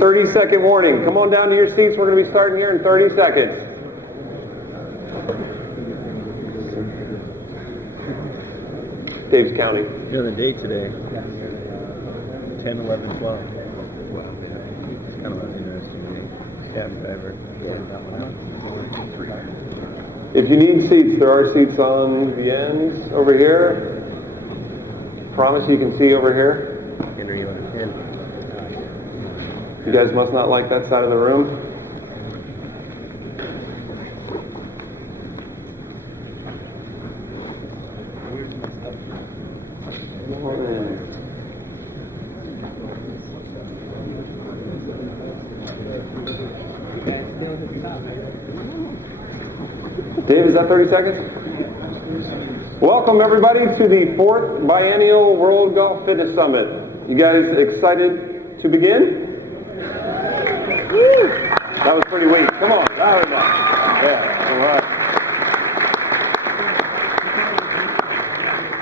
30-second warning. Come on down to your seats. We're going to be starting here in 30 seconds. Dave's counting. You know the date today, 10, 11, 12. Wow. It's kind of an interesting date. Cab driver pointed that one out. If you need seats, there are seats on the ends over here. Promise you can see over here. Henry, you understand? You guys must not like that side of the room. Dave, is that 30 seconds? Welcome everybody to the 4th Biennial World Golf Fitness Summit. You guys excited to begin? Woo! That was pretty weak. Come on, louder now. Yeah, all right.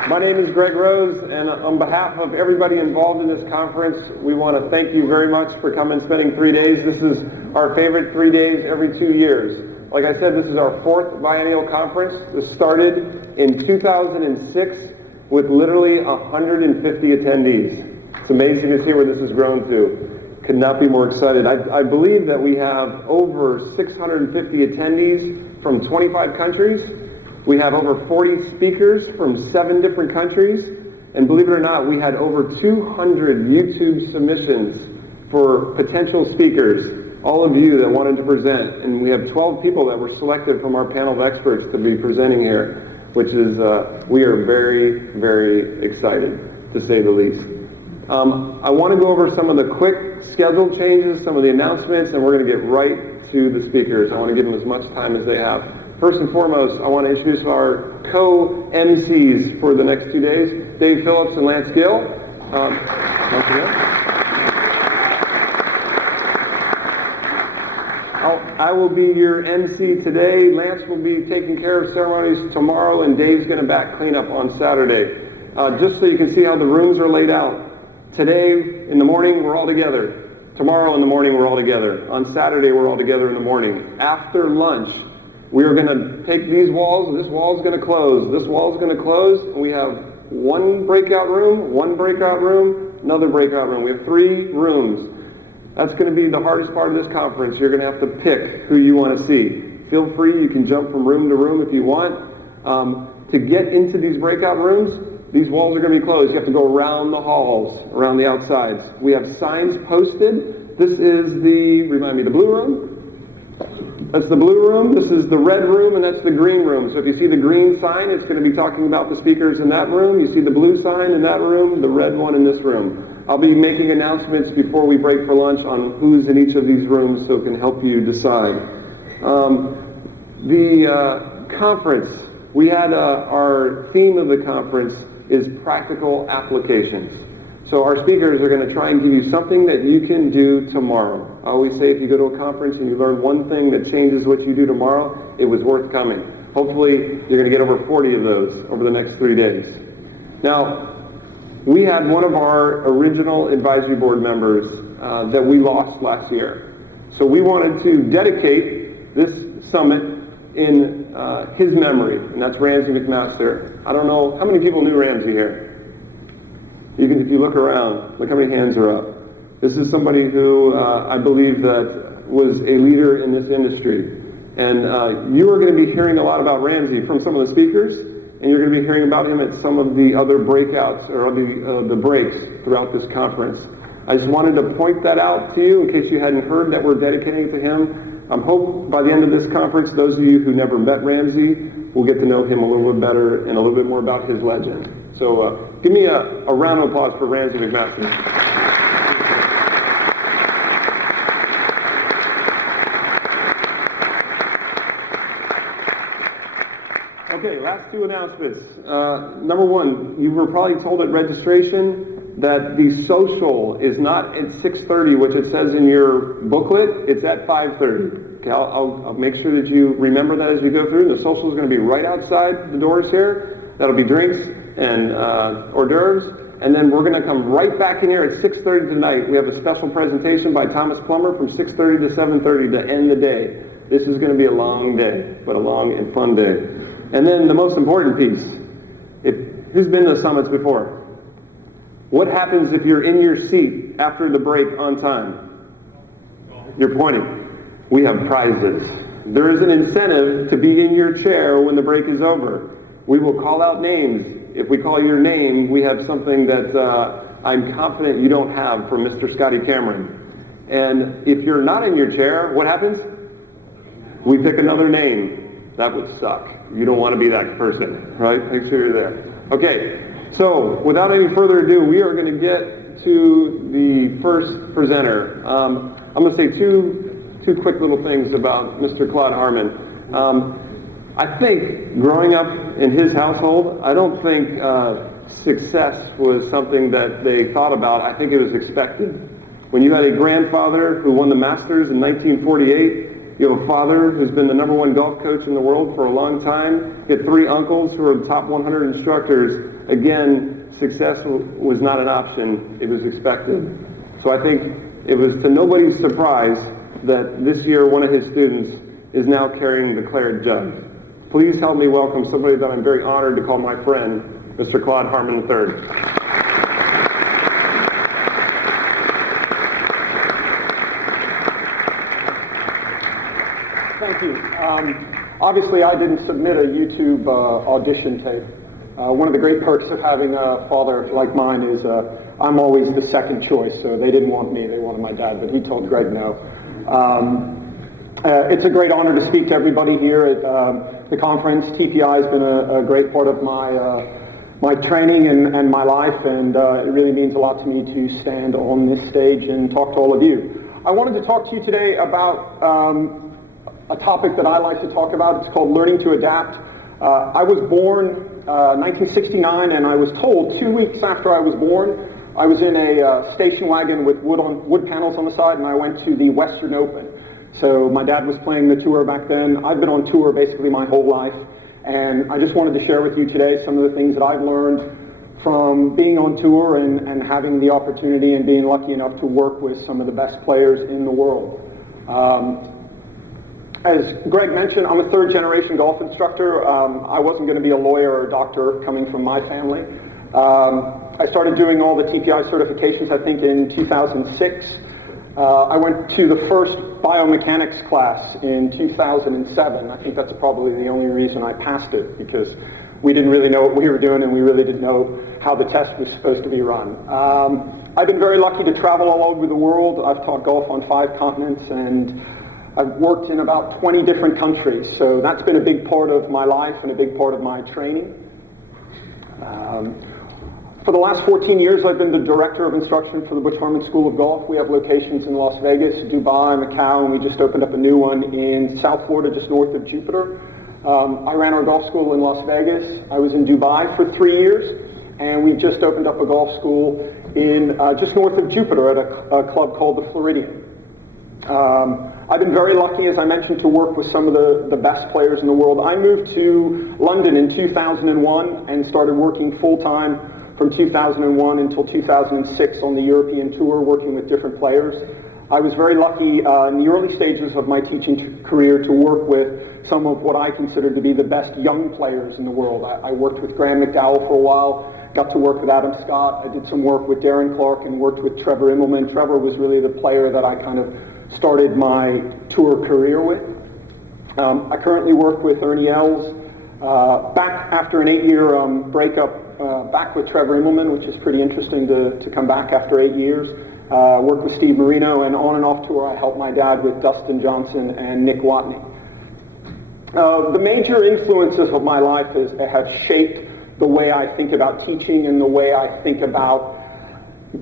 My name is Greg Rose, and on behalf of everybody involved in this conference, we want to thank you very much for coming and spending 3 days. This is our favorite 3 days every 2 years. Like I said, this is our 4th biennial conference. This started in 2006 with literally 150 attendees. It's amazing to see where this has grown to. Could not be more excited. I believe that we have over 650 attendees from 25 countries. We have over 40 speakers from 7 different countries. And believe it or not, we had over 200 YouTube submissions for potential speakers. All of you that wanted to present, and we have 12 people that were selected from our panel of experts to be presenting here, which is, we are very, very excited, to say the least. I want to go over some of the quick schedule changes, some of the announcements, and we're going to get right to the speakers. I want to give them as much time as they have. First and foremost, I want to introduce our co-MCs for the next 2 days, Dave Phillips and Lance Gill. Once again. I will be your MC today. Lance will be taking care of ceremonies tomorrow, and Dave's going to back clean up on Saturday. Just so you can see how the rooms are laid out. Today in the morning, we're all together. Tomorrow in the morning, we're all together. On Saturday, we're all together in the morning. After lunch, we are going to take these walls. This wall is going to close. This wall is going to close. And we have one breakout room, another breakout room. We have 3 rooms. That's going to be the hardest part of this conference. You're going to have to pick who you want to see. Feel free. You can jump from room to room if you want. To get into these breakout rooms, these walls are going to be closed. You have to go around the halls, around the outsides. We have signs posted. This is the, remind me, the blue room? That's the blue room. This is the red room, and that's the green room. So if you see the green sign, it's going to be talking about the speakers in that room. You see the blue sign in that room, the red one in this room. I'll be making announcements before we break for lunch on who's in each of these rooms so it can help you decide. The conference, we had our theme of the conference is practical applications. So our speakers are going to try and give you something that you can do tomorrow. I always say if you go to a conference and you learn one thing that changes what you do tomorrow, it was worth coming. Hopefully you're going to get over 40 of those over the next 3 days. Now, we had one of our original advisory board members that we lost last year. So we wanted to dedicate this summit in his memory, and that's Ramsey McMaster. I don't know, how many people knew Ramsey here? If you look around, look how many hands are up. This is somebody who I believe that was a leader in this industry. And you are going to be hearing a lot about Ramsey from some of the speakers, and you're going to be hearing about him at some of the other breakouts or the breaks throughout this conference. I just wanted to point that out to you in case you hadn't heard that we're dedicating it to him. I hope by the end of this conference, those of you who never met Ramsey will get to know him a little bit better and a little bit more about his legend. So give me a round of applause for Ramsey McMaster. Okay, last 2 announcements. Number 1, you were probably told at registration that the social is not at 6:30, which it says in your booklet. It's at 5:30. Okay, I'll make sure that you remember that as we go through. The social is going to be right outside the doors here. That'll be drinks and hors d'oeuvres. and then we're going to come right back in here at 6:30 tonight. We have a special presentation by Thomas Plummer from 6:30 to 7:30 to end the day. This is going to be a long day, but a long and fun day. And then the most important piece, who's been to summits before? What happens if you're in your seat after the break on time? You're pointing. We have prizes. There is an incentive to be in your chair when the break is over. We will call out names. If we call your name, we have something that I'm confident you don't have from Mr. Scotty Cameron. And if you're not in your chair, what happens? We pick another name. That would suck. You don't want to be that person, right? Make sure you're there. Okay, so without any further ado, we are going to get to the first presenter. I'm going to say two quick little things about Mr. Claude Harmon. I think growing up in his household, I don't think success was something that they thought about. I think it was expected. When you had a grandfather who won the Masters in 1948, you have a father who's been the #1 golf coach in the world for a long time. You had 3 uncles who are the top 100 instructors. Again, success was not an option. It was expected. So I think it was to nobody's surprise that this year one of his students is now carrying the claret jug. Please help me welcome somebody that I'm very honored to call my friend, Mr. Claude Harmon III. Thank you. Obviously, I didn't submit a YouTube audition tape. One of the great perks of having a father like mine is I'm always the second choice, so they didn't want me, they wanted my dad, but he told Greg no. It's a great honor to speak to everybody here at the conference. TPI has been a great part of my training and my life, and it really means a lot to me to stand on this stage and talk to all of you. I wanted to talk to you today about a topic that I like to talk about. It's called learning to adapt. I was born 1969, and I was told 2 weeks after I was born, I was in a station wagon with wood panels on the side, and I went to the Western Open. So my dad was playing the tour back then. I've been on tour basically my whole life, and I just wanted to share with you today some of the things that I've learned from being on tour and having the opportunity and being lucky enough to work with some of the best players in the world. As Greg mentioned, I'm a 3rd-generation golf instructor. I wasn't going to be a lawyer or a doctor coming from my family. I started doing all the TPI certifications, I think, in 2006. I went to the first biomechanics class in 2007. I think that's probably the only reason I passed it, because we didn't really know what we were doing, and we really didn't know how the test was supposed to be run. I've been very lucky to travel all over the world. I've taught golf on 5 continents, and I've worked in about 20 different countries, so that's been a big part of my life and a big part of my training. For the last 14 years, I've been the director of instruction for the Butch Harmon School of Golf. We have locations in Las Vegas, Dubai, Macau, and we just opened up a new one in South Florida, just north of Jupiter. I ran our golf school in Las Vegas. I was in Dubai for 3 years, and we just opened up a golf school in just north of Jupiter at a club called the Floridian. I've been very lucky, as I mentioned, to work with some of the best players in the world. I moved to London in 2001 and started working full-time from 2001 until 2006 on the European tour, working with different players. I was very lucky in the early stages of my teaching career to work with some of what I consider to be the best young players in the world. I worked with Graham McDowell for a while, got to work with Adam Scott. I did some work with Darren Clark and worked with Trevor Immelman. Trevor was really the player that I kind of started my tour career with. I currently work with Ernie Els, back after an 8-year breakup, back with Trevor Immelman, which is pretty interesting to come back after 8 years. Work with Steve Marino, and on and off tour I helped my dad with Dustin Johnson and Nick Watney. The major influences of my life have shaped the way I think about teaching and the way I think about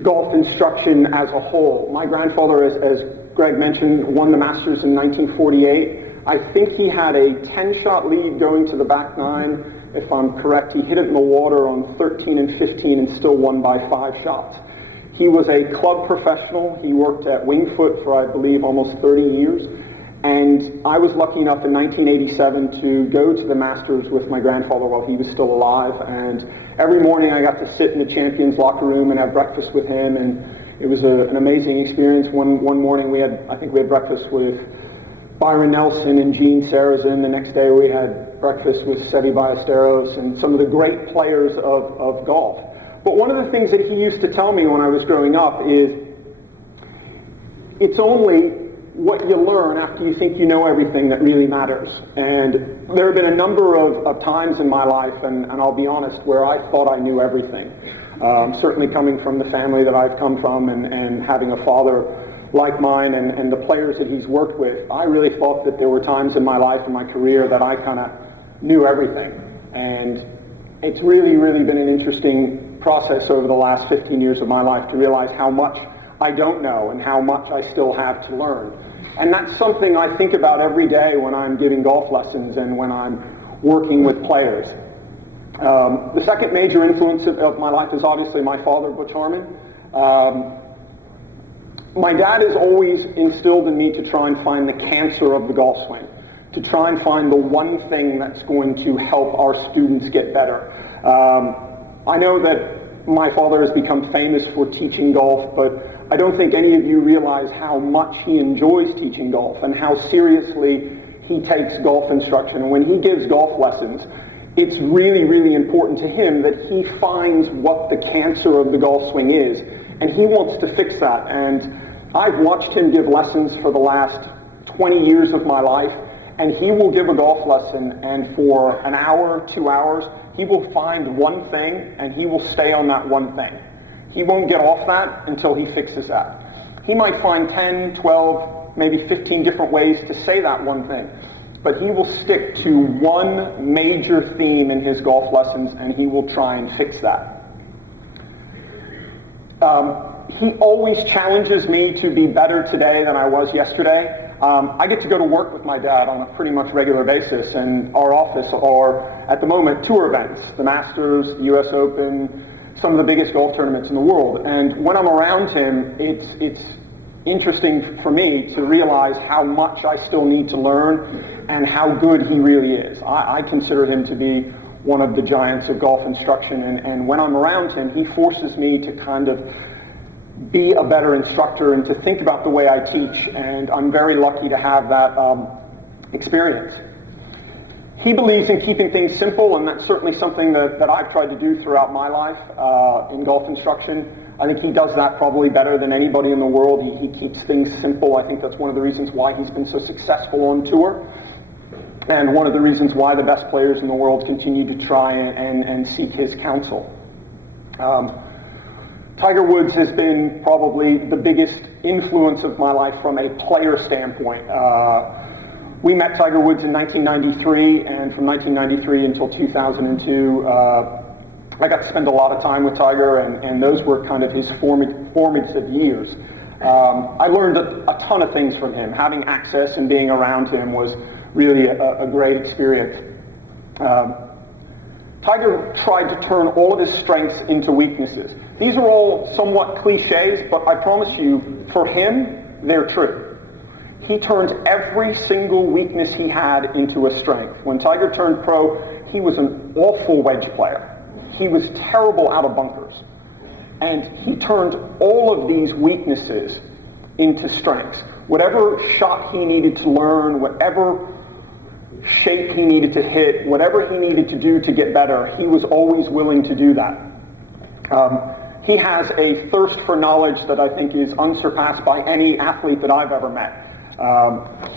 golf instruction as a whole. My grandfather, as Greg mentioned, won the Masters in 1948. I think he had a 10-shot lead going to the back 9. If I'm correct, he hit it in the water on 13 and 15 and still won by 5 shots. He was a club professional. He worked at Wingfoot for, I believe, almost 30 years. And I was lucky enough in 1987 to go to the Masters with my grandfather while he was still alive. And every morning I got to sit in the champions locker room and have breakfast with him. And it was an amazing experience. One morning I think we had breakfast with Byron Nelson and Gene Sarazen. The next day we had breakfast with Seve Ballesteros and some of the great players of golf. But one of the things that he used to tell me when I was growing up is, it's only what you learn after you think you know everything that really matters. And there have been a number of times in my life, and I'll be honest, where I thought I knew everything. Certainly coming from the family that I've come from and having a father like mine and the players that he's worked with, I really thought that there were times in my life and my career that I kind of knew everything. And it's really, really been an interesting process over the last 15 years of my life to realize how much I don't know and how much I still have to learn. And that's something I think about every day when I'm giving golf lessons and when I'm working with players. The second major influence of my life is obviously my father, Butch Harmon. My dad has always instilled in me to try and find the cancer of the golf swing, to try and find the one thing that's going to help our students get better. I know that my father has become famous for teaching golf, but I don't think any of you realize how much he enjoys teaching golf and how seriously he takes golf instruction. And when he gives golf lessons, it's really, really important to him that he finds what the cancer of the golf swing is, and he wants to fix that. And I've watched him give lessons for the last 20 years of my life, and he will give a golf lesson, and for an hour, 2 hours, he will find one thing, and he will stay on that one thing. He won't get off that until he fixes that. He might find 10, 12, maybe 15 different ways to say that one thing, but he will stick to one major theme in his golf lessons, and he will try and fix that. He always challenges me to be better today than I was yesterday. I get to go to work with my dad on a pretty much regular basis, and our office are, at the moment, tour events, the Masters, the US Open, some of the biggest golf tournaments in the world. And when I'm around him, it's interesting for me to realize how much I still need to learn and how good he really is. I consider him to be one of the giants of golf instruction, and when I'm around him, he forces me to kind of be a better instructor and to think about the way I teach, and I'm very lucky to have that experience. He believes in keeping things simple, and that's certainly something that I've tried to do throughout my life in golf instruction. I think he does that probably better than anybody in the world. He keeps things simple. I think that's one of the reasons why he's been so successful on tour, and one of the reasons why the best players in the world continue to try and seek his counsel. Tiger Woods has been probably the biggest influence of my life from a player standpoint. We met Tiger Woods in 1993, and from 1993 until 2002, I got to spend a lot of time with Tiger, and those were kind of his formative years. I learned a ton of things from him. Having access and being around him was really a great experience. Tiger tried to turn all of his strengths into weaknesses. These are all somewhat cliches, but I promise you, for him, they're true. He turns every single weakness he had into a strength. When Tiger turned pro, he was an awful wedge player. He was terrible out of bunkers. And he turned all of these weaknesses into strengths. Whatever shot he needed to learn, whatever shape he needed to hit, whatever he needed to do to get better, he was always willing to do that. He has a thirst for knowledge that I think is unsurpassed by any athlete that I've ever met.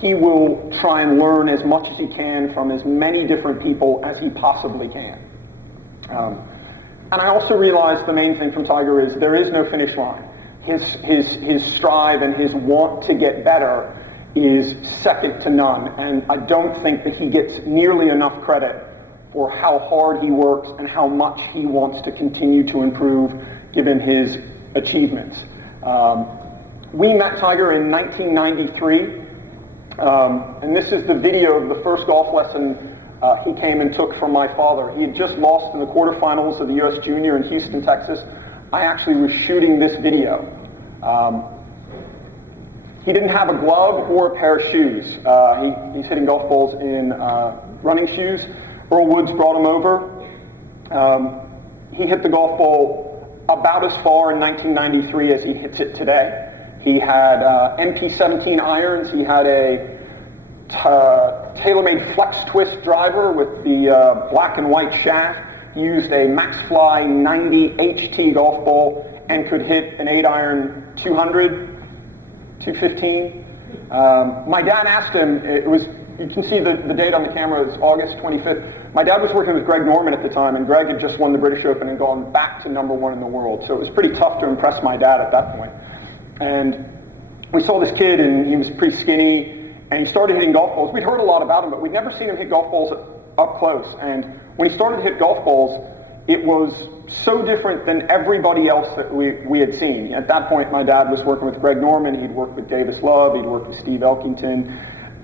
He will try and learn as much as he can from as many different people as he possibly can. And I also realize the main thing from Tiger is there is no finish line. His strive and his want to get better is second to none, and I don't think that he gets nearly enough credit for how hard he works and how much he wants to continue to improve given his achievements. We met Tiger in 1993, and this is the video of the first golf lesson he came and took from my father. He had just lost in the quarterfinals of the US Junior in Houston, Texas. I actually was shooting this video. He didn't have a glove or a pair of shoes. He's hitting golf balls in running shoes. Earl Woods brought him over. He hit the golf ball about as far in 1993 as he hits it today. He had MP17 irons. He had a TaylorMade Flex Twist driver with the black and white shaft. He used a MaxFly 90 HT golf ball and could hit an 8-iron 200, 215. My dad asked him, you can see the date on the camera is August 25th. My dad was working with Greg Norman at the time, and Greg had just won the British Open and gone back to #1 in the world. So it was pretty tough to impress my dad at that point. And we saw this kid, and he was pretty skinny, and he started hitting golf balls. We'd heard a lot about him, but we'd never seen him hit golf balls up close. And when he started to hit golf balls, it was so different than everybody else that we had seen. At that point, my dad was working with Greg Norman. He'd worked with Davis Love. He'd worked with Steve Elkington.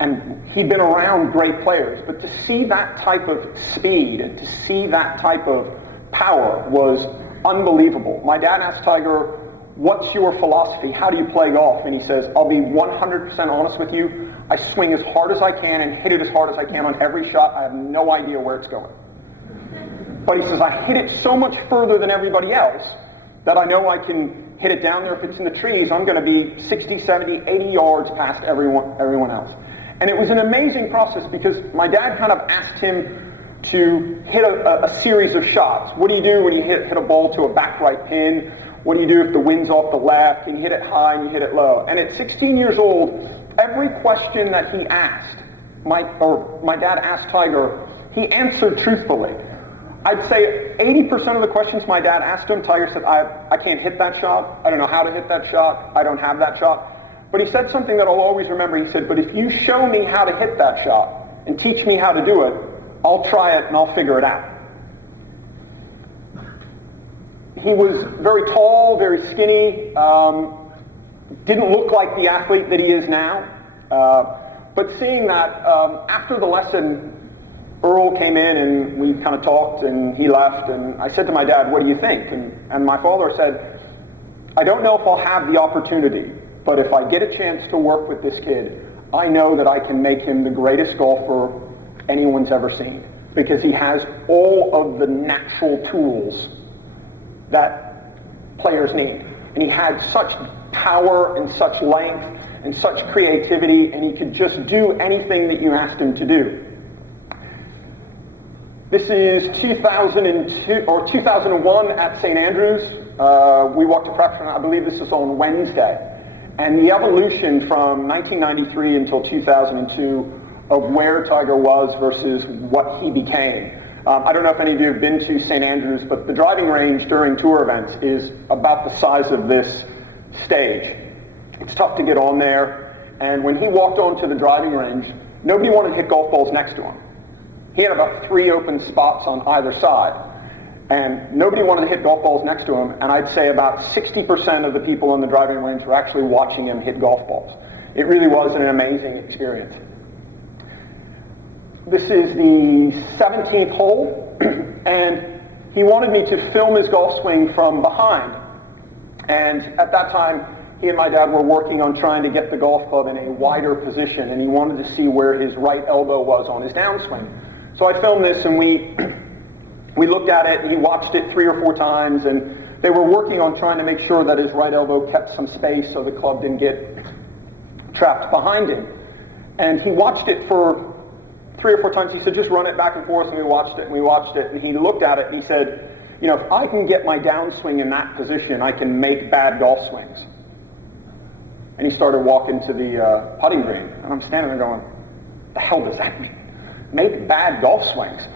And he'd been around great players. But to see that type of speed and to see that type of power was unbelievable. My dad asked Tiger, "What's your philosophy? How do you play golf?" And he says, "I'll be 100% honest with you. I swing as hard as I can and hit it as hard as I can on every shot. I have no idea where it's going. But," he says, "I hit it so much further than everybody else that I know I can hit it down there. If it's in the trees, I'm going to be 60, 70, 80 yards past everyone else." And it was an amazing process because my dad kind of asked him to hit a series of shots. What do you do when you hit a ball to a back right pin? What do you do if the wind's off the left and you hit it high and you hit it low? And at 16 years old, every question that he asked, my dad asked Tiger, he answered truthfully. I'd say 80% of the questions my dad asked him, Tiger said, I can't hit that shot. I don't know how to hit that shot. I don't have that shot. But he said something that I'll always remember. He said, "But if you show me how to hit that shot and teach me how to do it, I'll try it and I'll figure it out." He was very tall, very skinny, didn't look like the athlete that he is now. But seeing that, after the lesson, Earl came in and we kind of talked and he left, and I said to my dad, "What do you think?" And my father said, "I don't know if I'll have the opportunity, but if I get a chance to work with this kid, I know that I can make him the greatest golfer anyone's ever seen, because he has all of the natural tools that players need. And he had such power and such length and such creativity, and he could just do anything that you asked him to do." This is 2002 or 2001 at St. Andrews. We walked to practice, I believe this is on Wednesday. And the evolution from 1993 until 2002 of where Tiger was versus what he became. I don't know if any of you have been to St. Andrews, but the driving range during tour events is about the size of this stage. It's tough to get on there. And when he walked onto the driving range, nobody wanted to hit golf balls next to him. He had about 3 open spots on either side. And nobody wanted to hit golf balls next to him, and I'd say about 60% of the people on the driving range were actually watching him hit golf balls. It really was an amazing experience. This is the 17th hole, and he wanted me to film his golf swing from behind. And at that time, he and my dad were working on trying to get the golf club in a wider position, and he wanted to see where his right elbow was on his downswing. So I filmed this, and we looked at it, and he watched it 3 or 4 times, and they were working on trying to make sure that his right elbow kept some space so the club didn't get trapped behind him. And he watched it for 3 or 4 times. He said, "Just run it back and forth," and we watched it, and we watched it, and he looked at it, and he said, "You know, if I can get my downswing in that position, I can make bad golf swings." And he started walking to the putting green, and I'm standing there going, "The hell does that mean? Make bad golf swings?"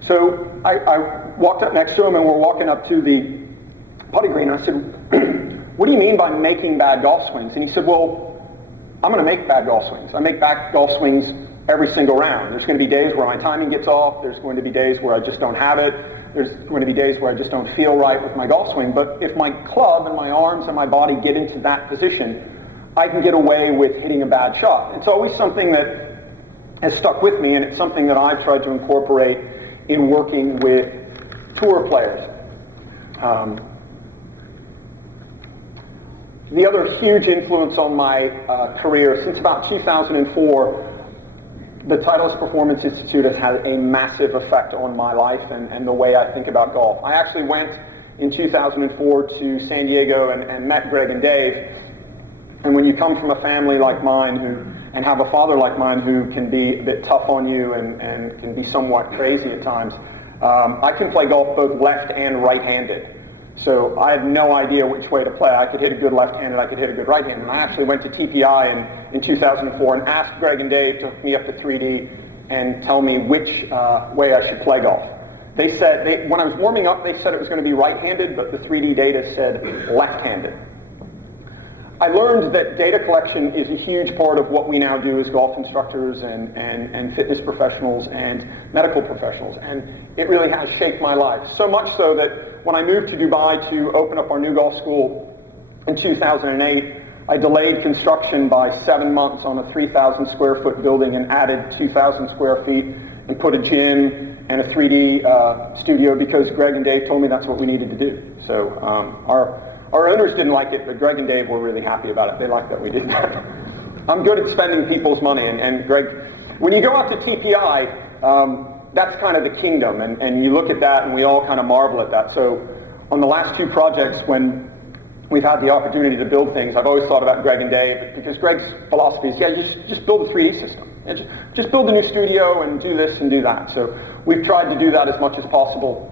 So I walked up next to him, and we're walking up to the putting green, and I said, "What do you mean by making bad golf swings?" And he said, "Well, I'm going to make bad golf swings. I make bad golf swings every single round. There's going to be days where my timing gets off. There's going to be days where I just don't have it. There's going to be days where I just don't feel right with my golf swing. But if my club and my arms and my body get into that position, I can get away with hitting a bad shot." It's always something that has stuck with me, and it's something that I've tried to incorporate in working with tour players. The other huge influence on my career, since about 2004, the Titleist Performance Institute has had a massive effect on my life and the way I think about golf. I actually went in 2004 to San Diego and met Greg and Dave. And when you come from a family like mine and have a father like mine who can be a bit tough on you and can be somewhat crazy at times, I can play golf both left and right-handed. So I had no idea which way to play. I could hit a good left-handed, I could hit a good right-handed. And I actually went to TPI in 2004 and asked Greg and Dave to hook me up to 3D and tell me which way I should play golf. They said, when I was warming up, they said it was going to be right-handed, but the 3D data said left-handed. I learned that data collection is a huge part of what we now do as golf instructors and fitness professionals and medical professionals, and it really has shaped my life. So much so that when I moved to Dubai to open up our new golf school in 2008, I delayed construction by 7 months on a 3,000 square foot building and added 2,000 square feet and put a gym and a 3D studio because Greg and Dave told me that's what we needed to do. So our owners didn't like it, but Greg and Dave were really happy about it. They liked that we did that. I'm good at spending people's money, and Greg, when you go out to TPI, that's kind of the kingdom, and you look at that and we all kind of marvel at that. So on the last two projects when we've had the opportunity to build things, I've always thought about Greg and Dave because Greg's philosophy is, just build a 3D system. Just build a new studio and do this and do that. So we've tried to do that as much as possible.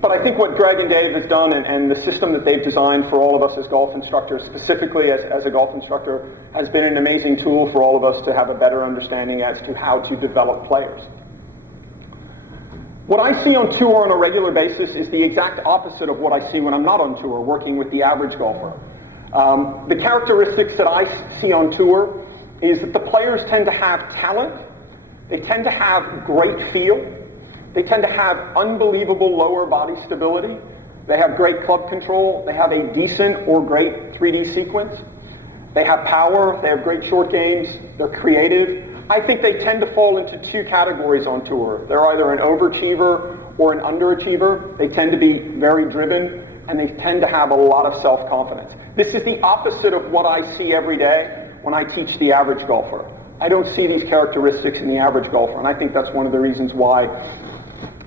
But I think what Greg and Dave has done and the system that they've designed for all of us as golf instructors, specifically as a golf instructor, has been an amazing tool for all of us to have a better understanding as to how to develop players. What I see on tour on a regular basis is the exact opposite of what I see when I'm not on tour, working with the average golfer. The characteristics that I see on tour is that the players tend to have talent, they tend to have great feel, they tend to have unbelievable lower body stability, they have great club control, they have a decent or great 3D sequence, they have power, they have great short games, they're creative. I think they tend to fall into two categories on tour. They're either an overachiever or an underachiever. They tend to be very driven, and they tend to have a lot of self-confidence. This is the opposite of what I see every day when I teach the average golfer. I don't see these characteristics in the average golfer, and I think that's one of the reasons why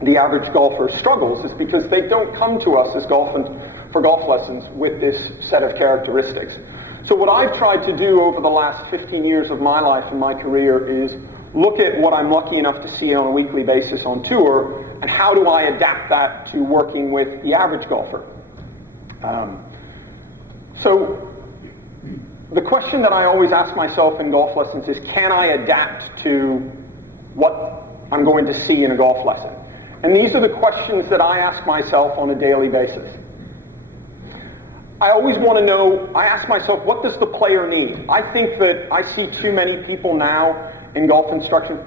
the average golfer struggles, is because they don't come to us as for golf lessons with this set of characteristics. So what I've tried to do over the last 15 years of my life and my career is look at what I'm lucky enough to see on a weekly basis on tour, and how do I adapt that to working with the average golfer. So the question that I always ask myself in golf lessons is, can I adapt to what I'm going to see in a golf lesson? And these are the questions that I ask myself on a daily basis. I always want to know, I ask myself, what does the player need? I think that I see too many people now in golf instruction,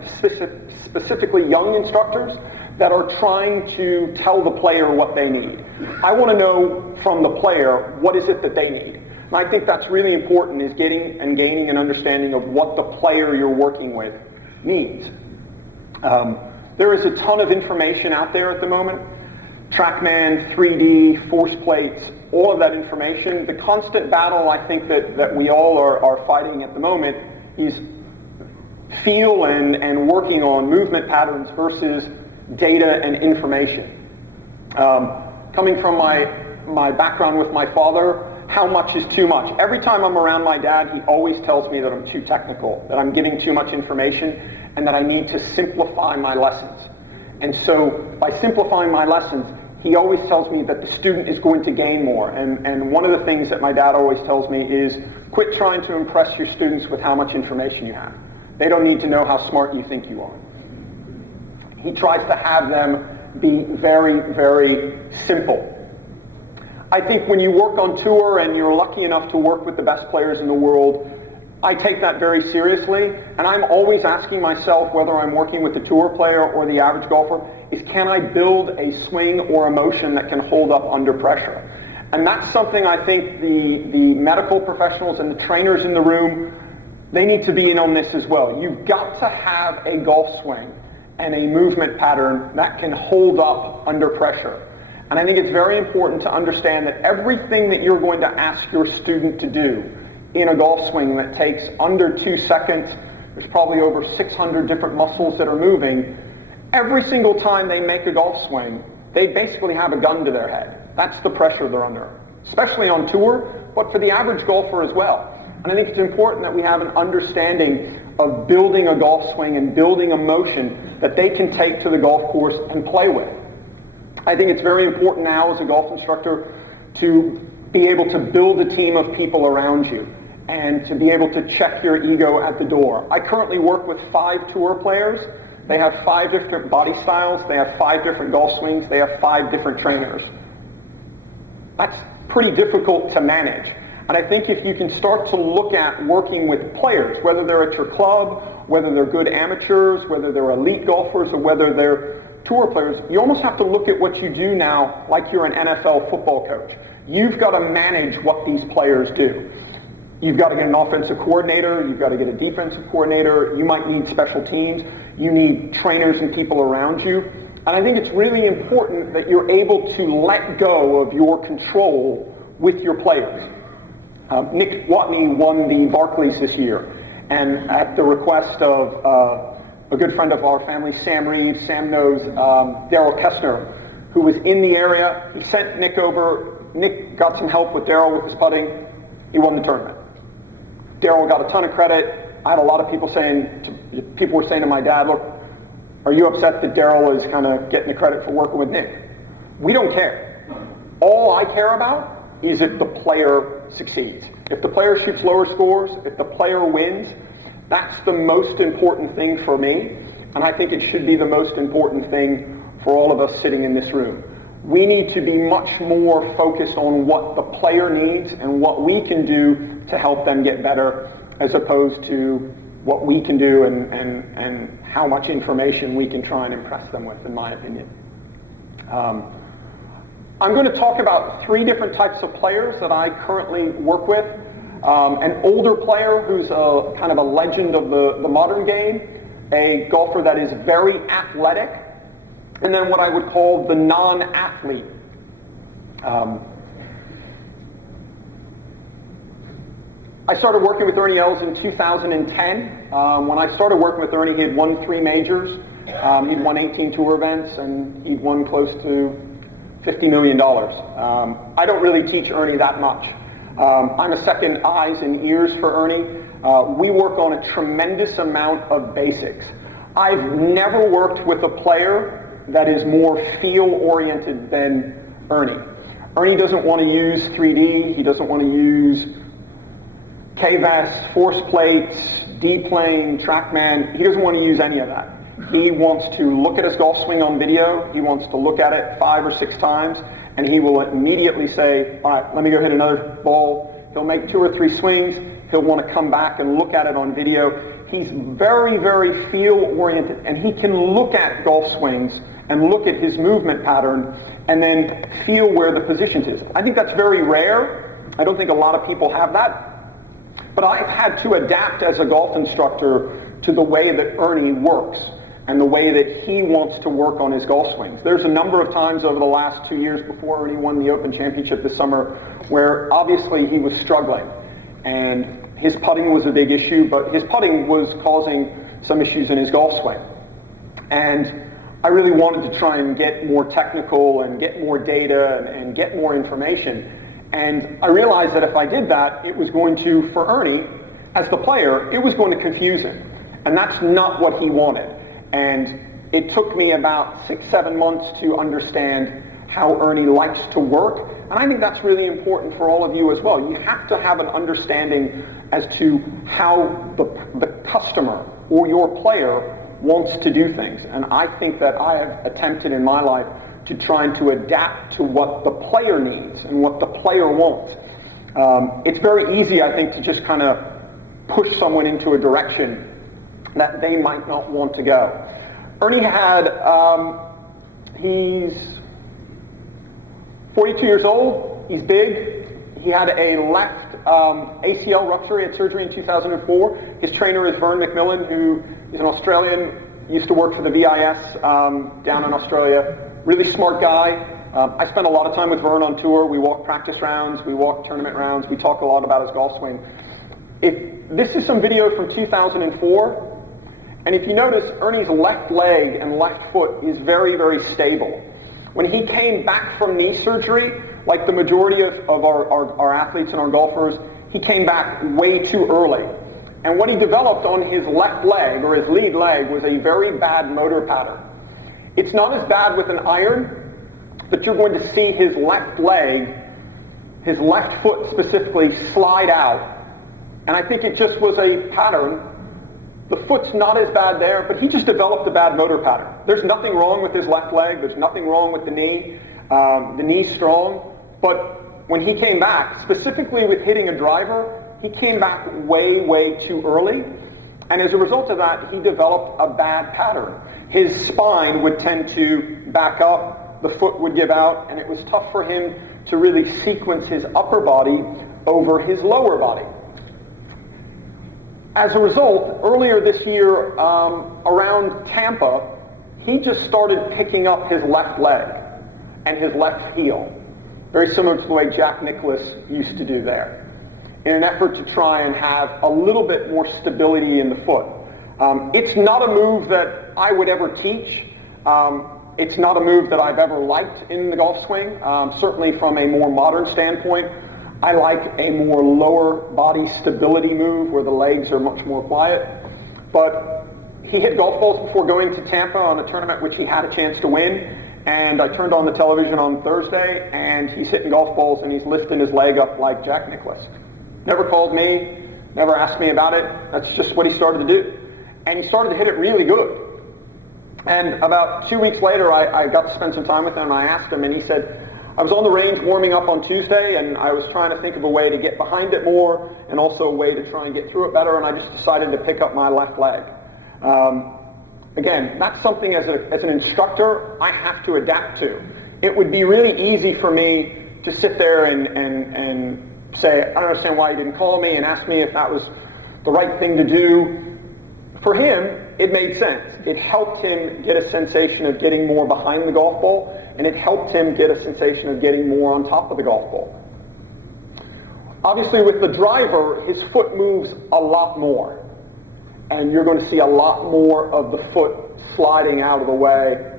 specifically young instructors, that are trying to tell the player what they need. I want to know from the player, what is it that they need? And I think that's really important, is getting and gaining an understanding of what the player you're working with needs. There is a ton of information out there at the moment. TrackMan, 3D, force plates, all of that information. The constant battle I think that we all are fighting at the moment is feel and working on movement patterns versus data and information. Coming from my background with my father, how much is too much? Every time I'm around my dad, he always tells me that I'm too technical, that I'm giving too much information, and that I need to simplify my lessons. And so by simplifying my lessons, he always tells me that the student is going to gain more. And one of the things that my dad always tells me is, quit trying to impress your students with how much information you have. They don't need to know how smart you think you are. He tries to have them be very, very simple. I think when you work on tour and you're lucky enough to work with the best players in the world, I take that very seriously, and I'm always asking myself, whether I'm working with the tour player or the average golfer, is can I build a swing or a motion that can hold up under pressure? And that's something I think the medical professionals and the trainers in the room, they need to be in on this as well. You've got to have a golf swing and a movement pattern that can hold up under pressure. And I think it's very important to understand that everything that you're going to ask your student to do in a golf swing that takes under 2 seconds, there's probably over 600 different muscles that are moving. Every single time they make a golf swing, they basically have a gun to their head. That's the pressure they're under, especially on tour, but for the average golfer as well. And I think it's important that we have an understanding of building a golf swing and building a motion that they can take to the golf course and play with. I think it's very important now as a golf instructor to be able to build a team of people around you and to be able to check your ego at the door. I currently work with 5 tour players. They have 5 different body styles. They have 5 different golf swings. They have 5 different trainers. That's pretty difficult to manage. And I think if you can start to look at working with players, whether they're at your club, whether they're good amateurs, whether they're elite golfers, or whether they're tour players, you almost have to look at what you do now like you're an NFL football coach. You've got to manage what these players do. You've got to get an offensive coordinator, you've got to get a defensive coordinator, you might need special teams, you need trainers and people around you. And I think it's really important that you're able to let go of your control with your players. Nick Watney won the Barclays this year, and at the request of a good friend of our family, Sam Reeves, Sam knows Daryl Kessner, who was in the area. He sent Nick over. Nick got some help with Daryl with his putting. He won the tournament. Daryl got a ton of credit. I had a lot of people were saying to my dad, look, are you upset that Daryl is kind of getting the credit for working with Nick? We don't care. All I care about is if the player succeeds. If the player shoots lower scores, if the player wins, that's the most important thing for me, and I think it should be the most important thing for all of us sitting in this room. We need to be much more focused on what the player needs and what we can do to help them get better, as opposed to what we can do and how much information we can try and impress them with, in my opinion. I'm going to talk about 3 different types of players that I currently work with. An older player who's a kind of a legend of the modern game, a golfer that is very athletic, and then what I would call the non-athlete. I started working with Ernie Els in 2010. When I started working with Ernie, he had won 3 majors. He'd won 18 tour events, and he'd won close to $50 million. I don't really teach Ernie that much. I'm a second eyes and ears for Ernie. We work on a tremendous amount of basics. I've never worked with a player that is more feel-oriented than Ernie. Ernie doesn't want to use 3D. He doesn't want to use K-Vest, force plates, D-plane, TrackMan. He doesn't want to use any of that. He wants to look at his golf swing on video. He wants to look at it 5 or 6 times, and he will immediately say, all right, let me go hit another ball. He'll make 2 or 3 swings. He'll want to come back and look at it on video. He's very, very feel-oriented, and he can look at golf swings and look at his movement pattern and then feel where the positions is. I think that's very rare. I don't think a lot of people have that. But I've had to adapt as a golf instructor to the way that Ernie works and the way that he wants to work on his golf swings. There's a number of times over the last 2 years before Ernie won the Open Championship this summer where obviously he was struggling. And his putting was a big issue, but his putting was causing some issues in his golf swing. And I really wanted to try and get more technical and get more data and get more information. And I realized that if I did that, it was going to, for Ernie, as the player, it was going to confuse him. And that's not what he wanted. And it took me about 6-7 months to understand how Ernie likes to work. And I think that's really important for all of you as well. You have to have an understanding as to how the customer or your player wants to do things. And I think that I have attempted in my life to try and to adapt to what the player needs and what the player wants. It's very easy, I think, to just kind of push someone into a direction that they might not want to go. Ernie had, he's 42 years old, he's big, he had a left ACL rupture. He had surgery in 2004. His trainer is Vern McMillan, who is an Australian, used to work for the VIS down in Australia. Really smart guy. I spend a lot of time with Vern on tour. We walk practice rounds, we walk tournament rounds, we talk a lot about his golf swing. This is some video from 2004, and if you notice, Ernie's left leg and left foot is very, very stable. When he came back from knee surgery, like the majority of our athletes and our golfers, he came back way too early. And what he developed on his left leg, or his lead leg, was a very bad motor pattern. It's not as bad with an iron, but you're going to see his left leg, his left foot specifically, slide out. And I think it just was a pattern. The foot's not as bad there, but he just developed a bad motor pattern. There's nothing wrong with his left leg. There's nothing wrong with the knee. The knee's strong. But when he came back, specifically with hitting a driver, he came back way, way too early. And as a result of that, he developed a bad pattern. His spine would tend to back up, the foot would give out, and it was tough for him to really sequence his upper body over his lower body. As a result, earlier this year, around Tampa, he just started picking up his left leg and his left heel, very similar to the way Jack Nicklaus used to do there, in an effort to try and have a little bit more stability in the foot. It's not a move that I would ever teach. It's not a move that I've ever liked in the golf swing. Certainly from a more modern standpoint, I like a more lower body stability move where the legs are much more quiet. But he hit golf balls before going to Tampa on a tournament which he had a chance to win. And I turned on the television on Thursday, and he's hitting golf balls and he's lifting his leg up like Jack Nicklaus. Never called me, never asked me about it. That's just what he started to do. And he started to hit it really good. And about 2 weeks later, I got to spend some time with him, and I asked him, and he said, I was on the range warming up on Tuesday, and I was trying to think of a way to get behind it more, and also a way to try and get through it better, and I just decided to pick up my left leg. Again, that's something as an instructor I have to adapt to. It would be really easy for me to sit there and say, I don't understand why you didn't call me, and ask me if that was the right thing to do. For him, it made sense. It helped him get a sensation of getting more behind the golf ball, and it helped him get a sensation of getting more on top of the golf ball. Obviously, with the driver, his foot moves a lot more, and you're going to see a lot more of the foot sliding out of the way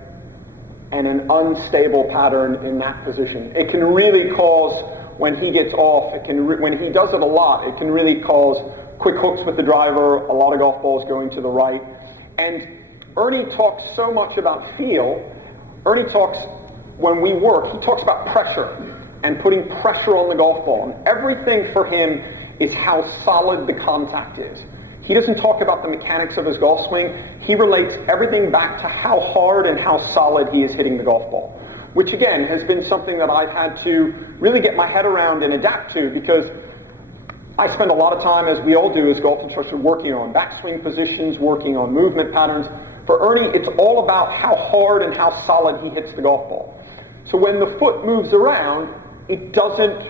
and an unstable pattern in that position. It can really cause, when he gets off, when he does it a lot, it can really cause quick hooks with the driver, a lot of golf balls going to the right. And Ernie talks so much about feel. Ernie talks, when we work, he talks about pressure and putting pressure on the golf ball. And everything for him is how solid the contact is. He doesn't talk about the mechanics of his golf swing. He relates everything back to how hard and how solid he is hitting the golf ball, which again has been something that I've had to really get my head around and adapt to, because I spend a lot of time, as we all do as golf instructors, working on backswing positions, working on movement patterns. For Ernie, it's all about how hard and how solid he hits the golf ball. So when the foot moves around, it doesn't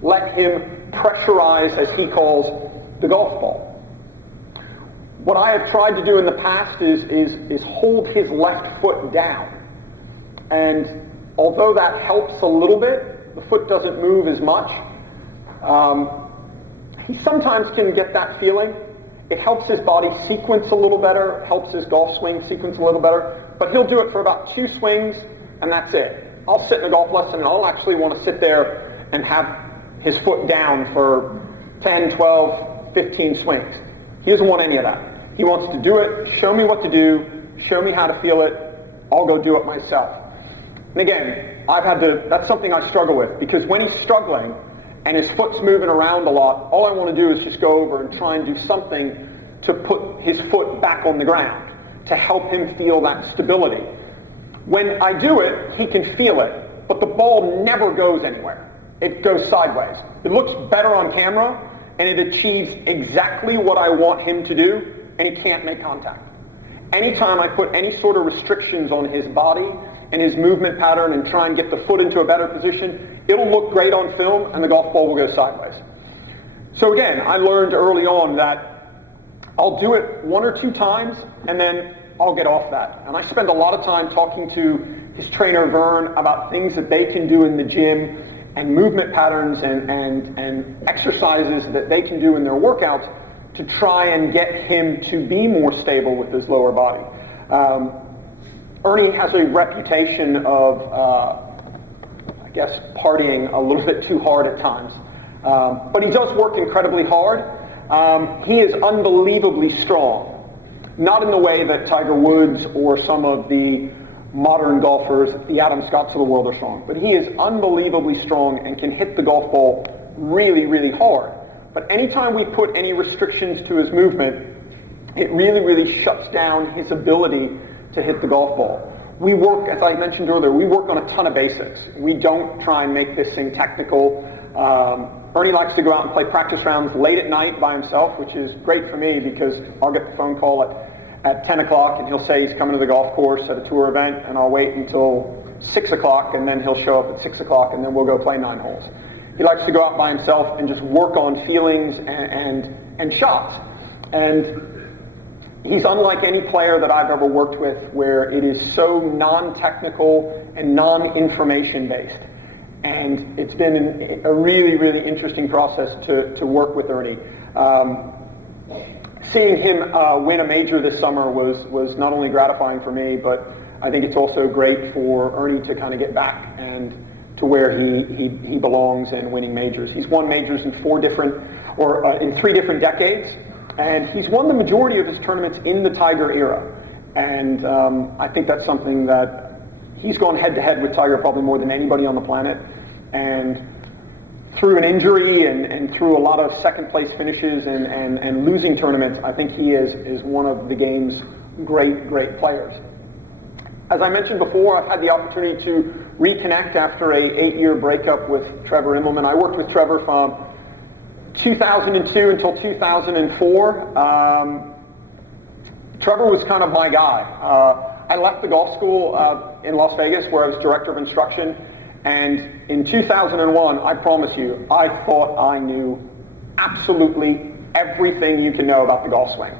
let him pressurize, as he calls, the golf ball. What I have tried to do in the past is hold his left foot down. And although that helps a little bit, the foot doesn't move as much. He sometimes can get that feeling. It helps his body sequence a little better, helps his golf swing sequence a little better, but he'll do it for about 2 swings, and that's it. I'll sit in a golf lesson, and I'll actually want to sit there and have his foot down for 10, 12, 15 swings. He doesn't want any of that. He wants to do it, show me what to do, show me how to feel it, I'll go do it myself. And again, that's something I struggle with, because when he's struggling, and his foot's moving around a lot, all I want to do is just go over and try and do something to put his foot back on the ground, to help him feel that stability. When I do it, he can feel it, but the ball never goes anywhere. It goes sideways. It looks better on camera, and it achieves exactly what I want him to do, and he can't make contact. Anytime I put any sort of restrictions on his body and his movement pattern and try and get the foot into a better position, it'll look great on film, and the golf ball will go sideways. So again, I learned early on that I'll do it 1 or 2 times, and then I'll get off that. And I spend a lot of time talking to his trainer, Vern, about things that they can do in the gym and movement patterns and exercises that they can do in their workouts to try and get him to be more stable with his lower body. Ernie has a reputation of, I guess, partying a little bit too hard at times. But he does work incredibly hard. He is unbelievably strong. Not in the way that Tiger Woods or some of the modern golfers, the Adam Scotts of the world, are strong. But he is unbelievably strong and can hit the golf ball really, really hard. But anytime we put any restrictions to his movement, it really, really shuts down his ability to hit the golf ball. We work, as I mentioned earlier, we work on a ton of basics. We don't try and make this thing technical. Ernie likes to go out and play practice rounds late at night by himself, which is great for me because I'll get the phone call at 10 o'clock and he'll say he's coming to the golf course at a tour event, and I'll wait until 6 o'clock and then he'll show up at 6 o'clock and then we'll go play 9 holes. He likes to go out by himself and just work on feelings and shots. And he's unlike any player that I've ever worked with where it is so non-technical and non-information based. And it's been a really, really interesting process to work with Ernie. Seeing him win a major this summer was not only gratifying for me, but I think it's also great for Ernie to kind of get back and to where he belongs in winning majors. He's won majors in 3 different decades, and he's won the majority of his tournaments in the Tiger era. And I think that's something that he's gone head-to-head with Tiger probably more than anybody on the planet. And through an injury and through a lot of second-place finishes and losing tournaments, I think he is one of the game's great, great players. As I mentioned before, I've had the opportunity to reconnect after a 8-year breakup with Trevor Immelman. I worked with Trevor from 2002 until 2004. Trevor was kind of my guy. I left the golf school in Las Vegas where I was director of instruction, and in 2001, I promise you, I thought I knew absolutely everything you can know about the golf swing.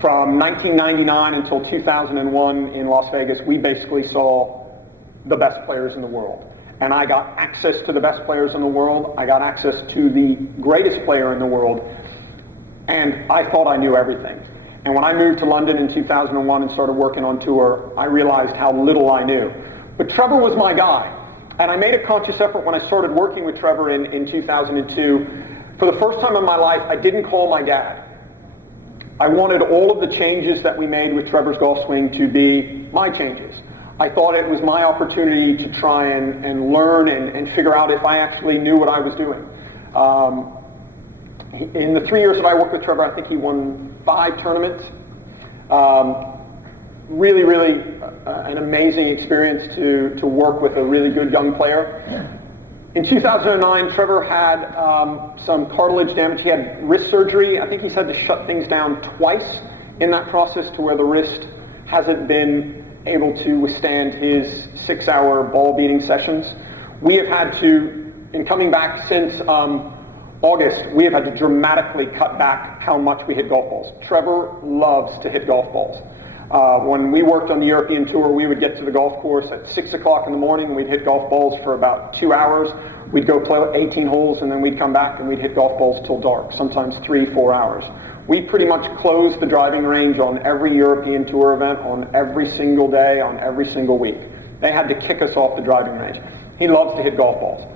From 1999 until 2001 in Las Vegas, we basically saw the best players in the world. And I got access to the best players in the world. I got access to the greatest player in the world. And I thought I knew everything. And when I moved to London in 2001 and started working on tour, I realized how little I knew. But Trevor was my guy. And I made a conscious effort when I started working with Trevor in 2002. For the first time in my life, I didn't call my dad. I wanted all of the changes that we made with Trevor's golf swing to be my changes. I thought it was my opportunity to try and learn and figure out if I actually knew what I was doing. In the 3 years that I worked with Trevor, I think he won 5 tournaments. Really, really an amazing experience to work with a really good young player. In 2009, Trevor had some cartilage damage. He had wrist surgery. I think he's had to shut things down twice in that process to where the wrist hasn't been able to withstand his 6-hour ball beating sessions. We have had to, in coming back since August, we have had to dramatically cut back how much we hit golf balls. Trevor loves to hit golf balls. When we worked on the European tour, we would get to the golf course at 6 o'clock in the morning. We'd hit golf balls for about 2 hours. We'd go play 18 holes, and then we'd come back and we'd hit golf balls till dark, sometimes 3-4 hours. We pretty much closed the driving range on every European tour event, on every single day, on every single week. They had to kick us off the driving range. He loves to hit golf balls.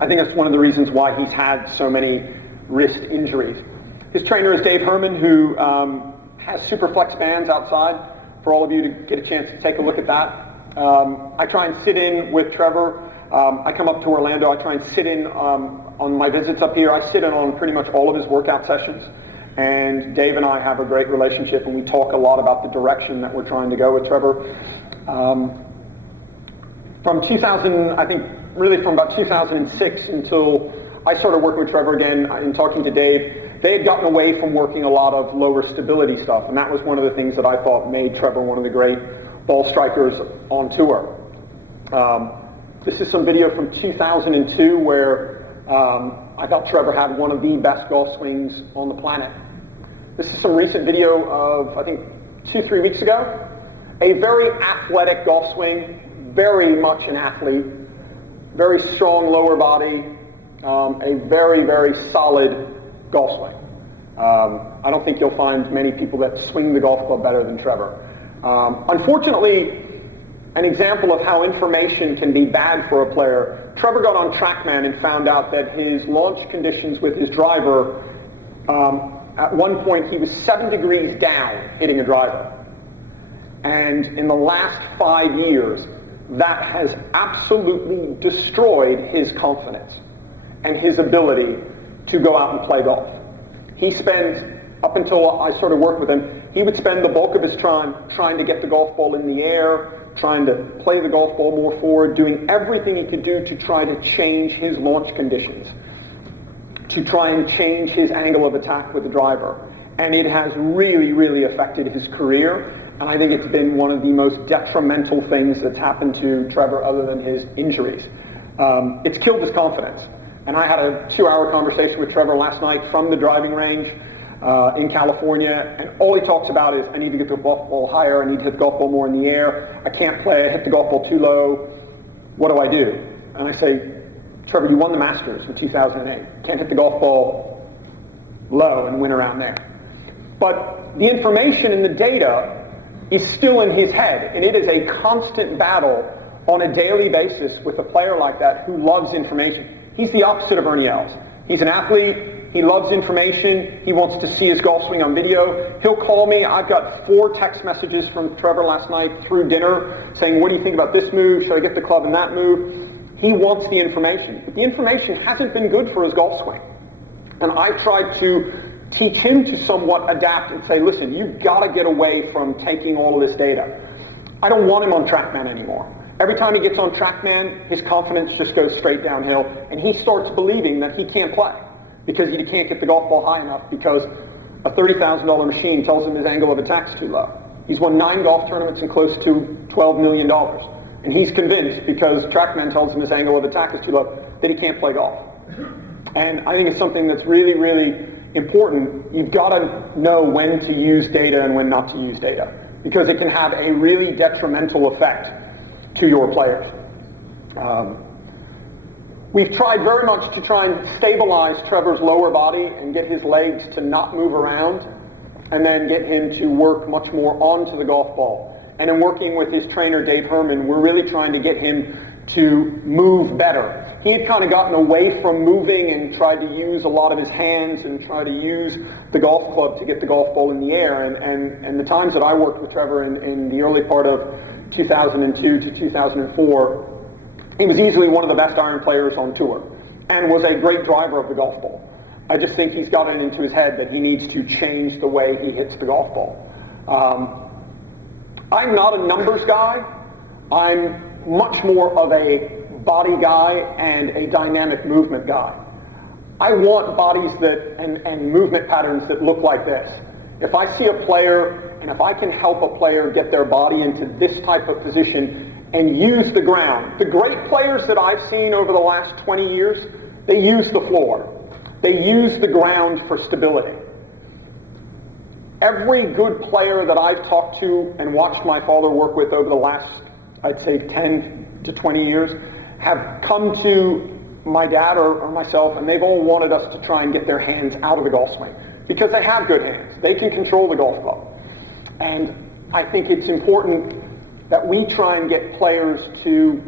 I think that's one of the reasons why he's had so many wrist injuries. His trainer is Dave Herman, who has Superflex bands outside for all of you to get a chance to take a look at that. I try and sit in with Trevor. I come up to Orlando. I try and sit in on my visits up here. I sit in on pretty much all of his workout sessions. And Dave and I have a great relationship, and we talk a lot about the direction that we're trying to go with Trevor. From 2000, I think really from about 2006 until I started working with Trevor again and talking to Dave, they had gotten away from working a lot of lower stability stuff, and that was one of the things that I thought made Trevor one of the great ball strikers on tour. This is some video from 2002 where I thought Trevor had one of the best golf swings on the planet. This is some recent video of, I think, 2-3 weeks ago. A very athletic golf swing, very much an athlete, very strong lower body, a very, very solid golf swing. I don't think you'll find many people that swing the golf club better than Trevor. Unfortunately, an example of how information can be bad for a player, Trevor got on TrackMan and found out that his launch conditions with his driver, at one point he was 7 degrees down hitting a driver. And in the last 5 years, that has absolutely destroyed his confidence and his ability to go out and play golf. He spends, up until I started working with him, he would spend the bulk of his time trying to get the golf ball in the air, trying to play the golf ball more forward, doing everything he could do to try to change his launch conditions, to try and change his angle of attack with the driver. And it has really, really affected his career. And I think it's been one of the most detrimental things that's happened to Trevor other than his injuries. It's killed his confidence. And I had a 2-hour conversation with Trevor last night from the driving range in California, and all he talks about is, I need to get the golf ball higher, I need to hit the golf ball more in the air, I can't play, I hit the golf ball too low, what do I do? And I say, Trevor, you won the Masters in 2008. Can't hit the golf ball low and win around there. But the information and the data is still in his head, and it is a constant battle on a daily basis with a player like that who loves information. He's the opposite of Ernie Els. He's an athlete, he loves information, he wants to see his golf swing on video. He'll call me. I've got 4 text messages from Trevor last night through dinner saying, what do you think about this move? Should I get the club in that move? He wants the information, but the information hasn't been good for his golf swing. And I've tried to teach him to somewhat adapt and say, listen, you've got to get away from taking all of this data. I don't want him on TrackMan anymore. Every time he gets on TrackMan, his confidence just goes straight downhill, and he starts believing that he can't play because he can't get the golf ball high enough because a $30,000 machine tells him his angle of attack's too low. He's won 9 golf tournaments and close to $12 million. And he's convinced, because TrackMan tells him his angle of attack is too low, that he can't play golf. And I think it's something that's really, really important. You've got to know when to use data and when not to use data, because it can have a really detrimental effect to your players. We've tried very much to try and stabilize Trevor's lower body and get his legs to not move around, and then get him to work much more onto the golf ball. And in working with his trainer, Dave Herman, we're really trying to get him to move better. He had kind of gotten away from moving and tried to use a lot of his hands and try to use the golf club to get the golf ball in the air. And the times that I worked with Trevor in the early part of 2002 to 2004, he was easily one of the best iron players on tour and was a great driver of the golf ball. I just think he's got it into his head that he needs to change the way he hits the golf ball. I'm not a numbers guy. I'm much more of a body guy and a dynamic movement guy. I want bodies that and movement patterns that look like this. If I see a player, and if I can help a player get their body into this type of position and use the ground. The great players that I've seen over the last 20 years, they use the floor. They use the ground for stability. Every good player that I've talked to and watched my father work with over the last, I'd say, 10 to 20 years, have come to my dad or myself, and they've all wanted us to try and get their hands out of the golf swing because they have good hands. They can control the golf club. And I think it's important that we try and get players to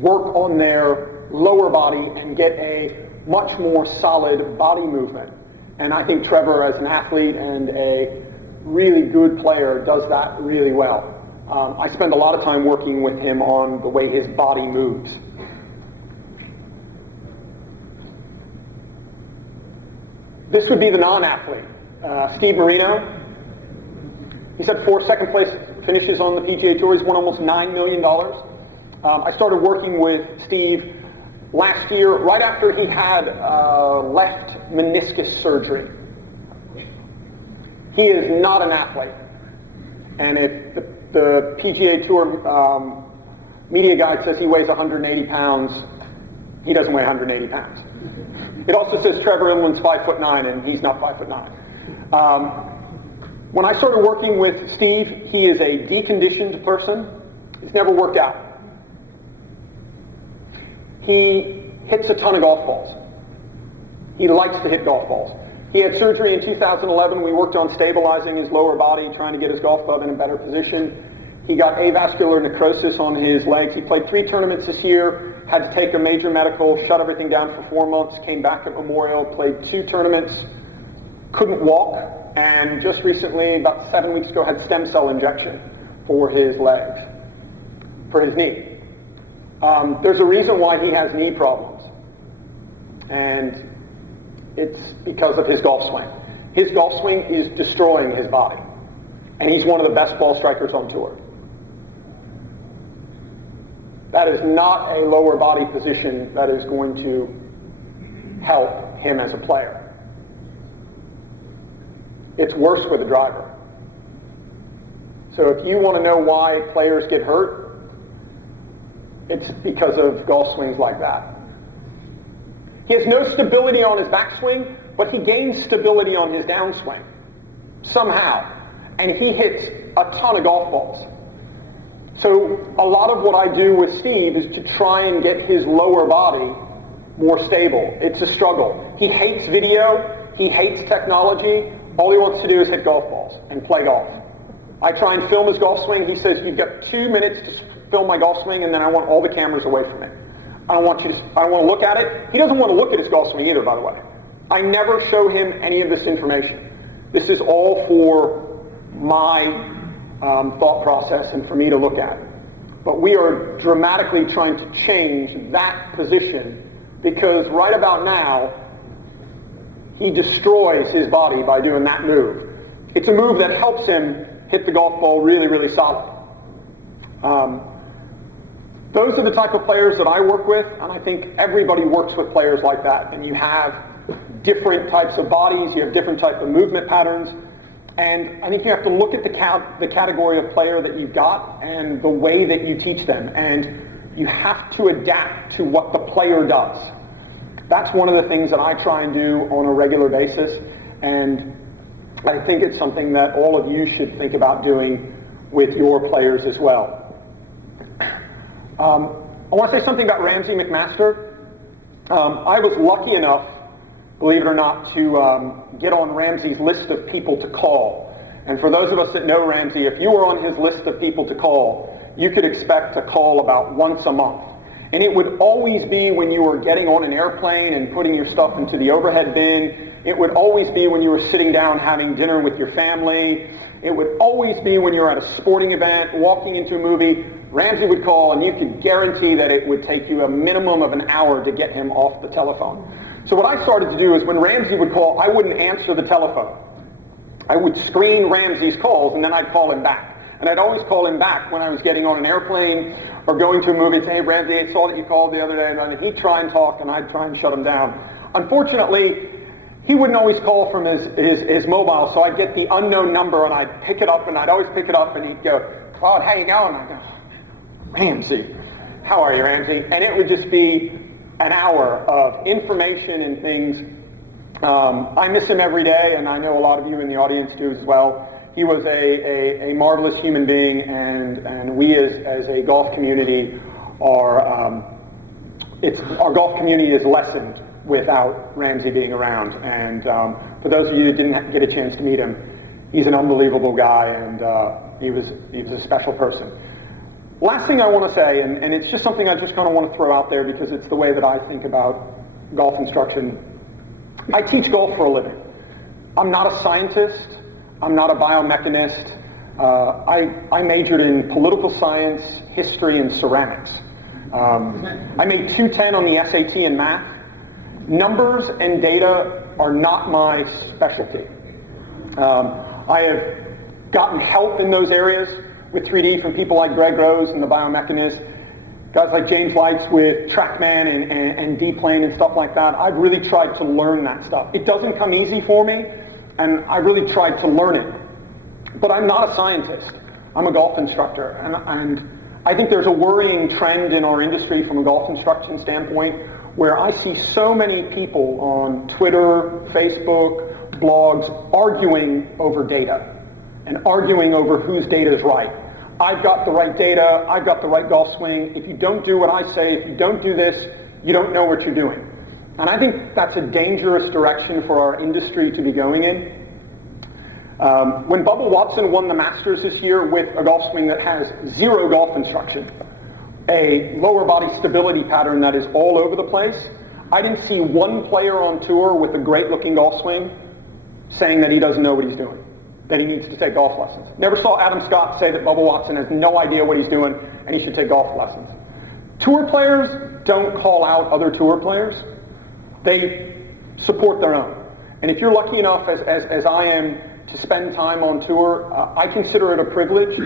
work on their lower body and get a much more solid body movement. And I think Trevor, as an athlete and a really good player, does that really well. I spend a lot of time working with him on the way his body moves. This would be the non-athlete. Steve Marino. He's had 4 second-place finishes on the PGA Tour. He's won almost $9 million. I started working with Steve last year, right after he had left meniscus surgery. He is not an athlete. And if the PGA Tour media guide says he weighs 180 pounds, he doesn't weigh 180 pounds. It also says Trevor Imland's 5'9", and he's not 5'9". When I started working with Steve, he is a deconditioned person. It's never worked out. He hits a ton of golf balls. He likes to hit golf balls. He had surgery in 2011. We worked on stabilizing his lower body, trying to get his golf club in a better position. He got avascular necrosis on his legs. He played 3 tournaments this year, had to take a major medical, shut everything down for 4 months, came back at Memorial, played 2 tournaments, couldn't walk, and just recently, about 7 weeks ago, had stem cell injection for his legs, for his knee. There's a reason why he has knee problems, and it's because of his golf swing. His golf swing is destroying his body, and he's one of the best ball strikers on tour. That is not a lower body position that is going to help him as a player. It's worse with a driver. So if you want to know why players get hurt, it's because of golf swings like that. He has no stability on his backswing, but he gains stability on his downswing somehow. And he hits a ton of golf balls. So a lot of what I do with Steve is to try and get his lower body more stable. It's a struggle. He hates video. He hates technology. All he wants to do is hit golf balls and play golf. I try and film his golf swing. He says, you've got 2 minutes to film my golf swing, and then I want all the cameras away from it. I don't want to look at it. He doesn't want to look at his golf swing either, by the way. I never show him any of this information. This is all for my thought process and for me to look at. But we are dramatically trying to change that position because right about now, he destroys his body by doing that move. It's a move that helps him hit the golf ball really, really solid. Those are the type of players that I work with, and I think everybody works with players like that. And you have different types of bodies, you have different types of movement patterns, and I think you have to look at the category of player that you've got and the way that you teach them, and you have to adapt to what the player does. That's one of the things that I try and do on a regular basis, and I think it's something that all of you should think about doing with your players as well. I want to say something about Ramsey McMaster. I was lucky enough, believe it or not, to get on Ramsey's list of people to call. And for those of us that know Ramsey, if you were on his list of people to call, you could expect to call about once a month. And it would always be when you were getting on an airplane and putting your stuff into the overhead bin. It would always be when you were sitting down having dinner with your family. It would always be when you were at a sporting event, walking into a movie. Ramsey would call, and you could guarantee that it would take you a minimum of an hour to get him off the telephone. So what I started to do is when Ramsey would call, I wouldn't answer the telephone. I would screen Ramsey's calls, and then I'd call him back. And I'd always call him back when I was getting on an airplane or going to a movie and say, hey, Ramsey, I saw that you called the other day. And he'd try and talk, and I'd try and shut him down. Unfortunately, he wouldn't always call from his mobile, so I'd get the unknown number, and I'd pick it up, and I'd always pick it up, and he'd go, Claude, how you going? I go, Ramsey, how are you, Ramsey? And it would just be an hour of information and things. I miss him every day, and I know a lot of you in the audience do as well. He was a marvelous human being, and we as a golf community are, our golf community is lessened without Ramsey being around. And for those of you who didn't get a chance to meet him, he's an unbelievable guy, and he was a special person. Last thing I want to say, and it's just something I just kind of want to throw out there because it's the way that I think about golf instruction. I teach golf for a living. I'm not a scientist. I'm not a biomechanist. I majored in political science, history, and ceramics. I made 210 on the SAT in math. Numbers and data are not my specialty. I have gotten help in those areas with 3D from people like Greg Rose and the biomechanist, guys like James Lights with TrackMan and D-Plane and stuff like that. I've really tried to learn that stuff. It doesn't come easy for me, and I really tried to learn it. But I'm not a scientist. I'm a golf instructor, and I think there's a worrying trend in our industry from a golf instruction standpoint where I see so many people on Twitter, Facebook, blogs arguing over data. and arguing over whose data is right. I've got the right data, I've got the right golf swing. If you don't do what I say, if you don't do this, you don't know what you're doing. And I think that's a dangerous direction for our industry to be going in. When Bubba Watson won the Masters this year with a golf swing that has zero golf instruction, a lower body stability pattern that is all over the place, I didn't see one player on tour with a great looking golf swing saying that he doesn't know what he's doing, that he needs to take golf lessons. Never saw Adam Scott say that Bubba Watson has no idea what he's doing and he should take golf lessons. Tour players don't call out other tour players. They support their own. And if you're lucky enough, as I am, to spend time on tour, I consider it a privilege.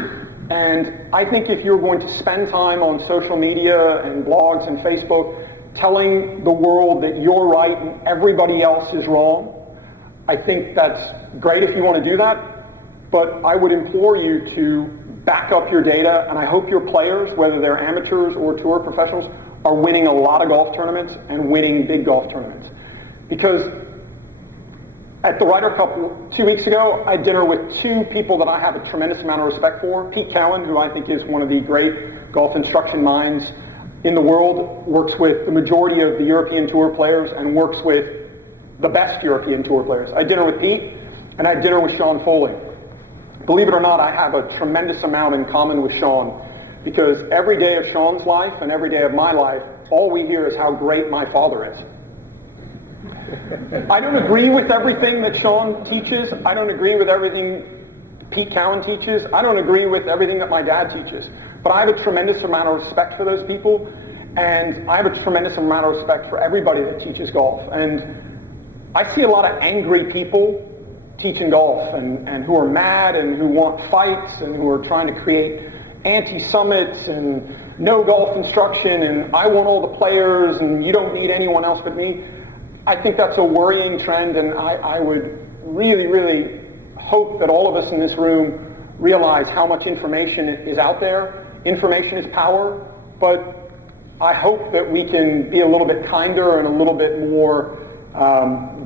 And I think if you're going to spend time on social media and blogs and Facebook telling the world that you're right and everybody else is wrong, I think that's great if you want to do that. But I would implore you to back up your data, and I hope your players, whether they're amateurs or tour professionals, are winning a lot of golf tournaments and winning big golf tournaments. Because at the Ryder Cup 2 weeks ago, I had dinner with two people that I have a tremendous amount of respect for. Pete Cowan, who I think is one of the great golf instruction minds in the world, works with the majority of the European Tour players and works with the best European Tour players. I had dinner with Pete, and I had dinner with Sean Foley. Believe it or not, I have a tremendous amount in common with Sean, because every day of Sean's life and every day of my life, all we hear is how great my father is. I don't agree with everything that Sean teaches. I don't agree with everything Pete Cowan teaches. I don't agree with everything that my dad teaches. But I have a tremendous amount of respect for those people, and I have a tremendous amount of respect for everybody that teaches golf. And I see a lot of angry people teaching golf and who are mad and who want fights and who are trying to create anti-summits and no golf instruction and I want all the players and you don't need anyone else but me. I think that's a worrying trend, and I would really, really hope that all of us in this room realize how much information is out there. Information is power, but I hope that we can be a little bit kinder and a little bit more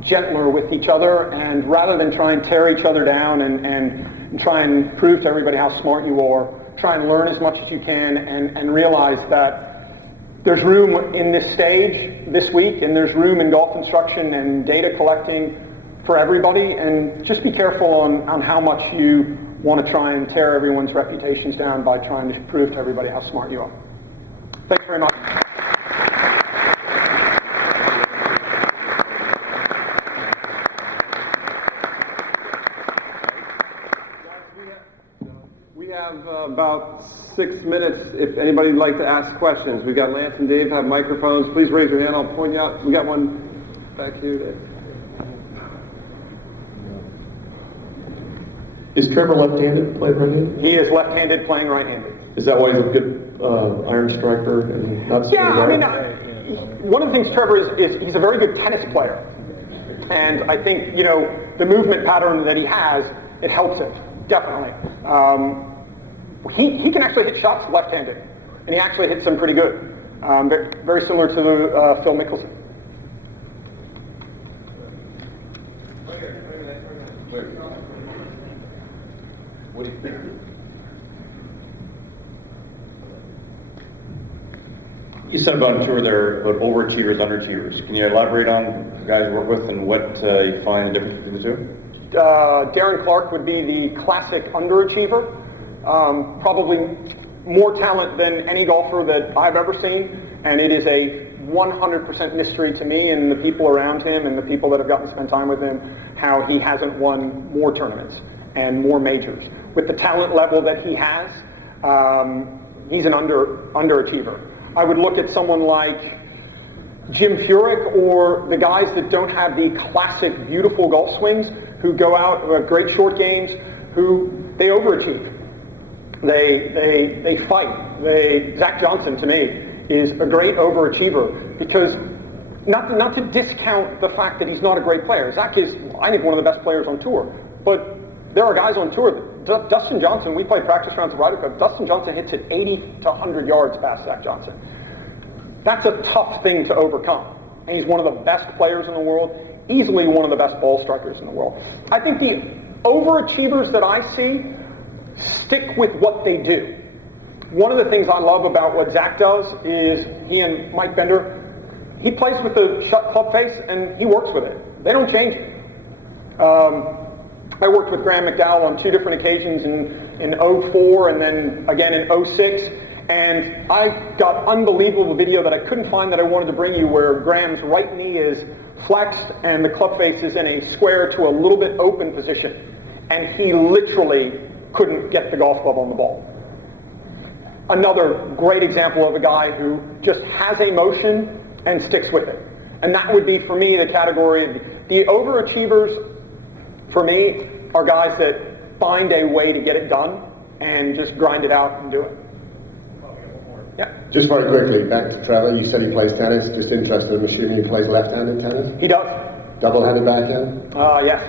gentler with each other, and rather than try and tear each other down and try and prove to everybody how smart you are, try and learn as much as you can and realize that there's room in this stage this week, and there's room in golf instruction and data collecting for everybody, and just be careful on how much you want to try and tear everyone's reputations down by trying to prove to everybody how smart you are. Thanks very much. We have about 6 minutes if anybody'd like to ask questions. We've got Lance and Dave have microphones. Please raise your hand. I'll point you out. We got one back here. Dave. Is Trevor left-handed, playing right-handed? He is left-handed playing right-handed. Is that why he's a good iron striker and not so Yeah, I mean, one of the things Trevor is he's a very good tennis player. And I think, you know, the movement pattern that he has, it helps him, definitely. He can actually hit shots left-handed, and he actually hits them pretty good. Very similar to Phil Mickelson. What do you think? You said about tour there about overachievers, underachievers. Can you elaborate on the guys you work with and what you find the difference between the two? Darren Clark would be the classic underachiever. Probably more talent than any golfer that I've ever seen, and it is a 100% mystery to me and the people around him and the people that have gotten to spend time with him how he hasn't won more tournaments and more majors. With the talent level that he has, he's an underachiever. I would look at someone like Jim Furyk or the guys that don't have the classic beautiful golf swings, who go out, who have great short games, who they overachieve. They fight. Zach Johnson, to me, is a great overachiever, because not to discount the fact that he's not a great player. Zach is, I think, one of the best players on tour. But there are guys on tour. Dustin Johnson, we play practice rounds of Ryder Cup. Dustin Johnson hits it 80 to 100 yards past Zach Johnson. That's a tough thing to overcome. And he's one of the best players in the world. easily one of the best ball strikers in the world. I think the overachievers that I see stick with what they do. One of the things I love about what Zach does is he and Mike Bender, he plays with the shut club face and he works with it. They don't change it. I worked with Graham McDowell on 2 different occasions in 04 and then again in 06. And I got unbelievable video that I couldn't find that I wanted to bring you where Graham's right knee is flexed and the club face is in a square to a little bit open position. And he literally couldn't get the golf club on the ball. Another great example of a guy who just has a motion and sticks with it. And that would be, for me, the category of the overachievers, for me, are guys that find a way to get it done and just grind it out and do it. Yeah. Just very quickly, back to Trevor. You said he plays tennis. Just interested, I'm assuming he plays left-handed tennis? He does. Double-handed backhand? Yes.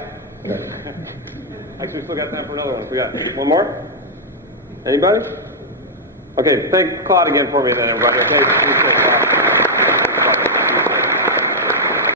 Okay. Actually, we still got time for another one. We got one more? Anybody? Okay, thank Claude again for me then, everybody. Okay, appreciate it, Claude.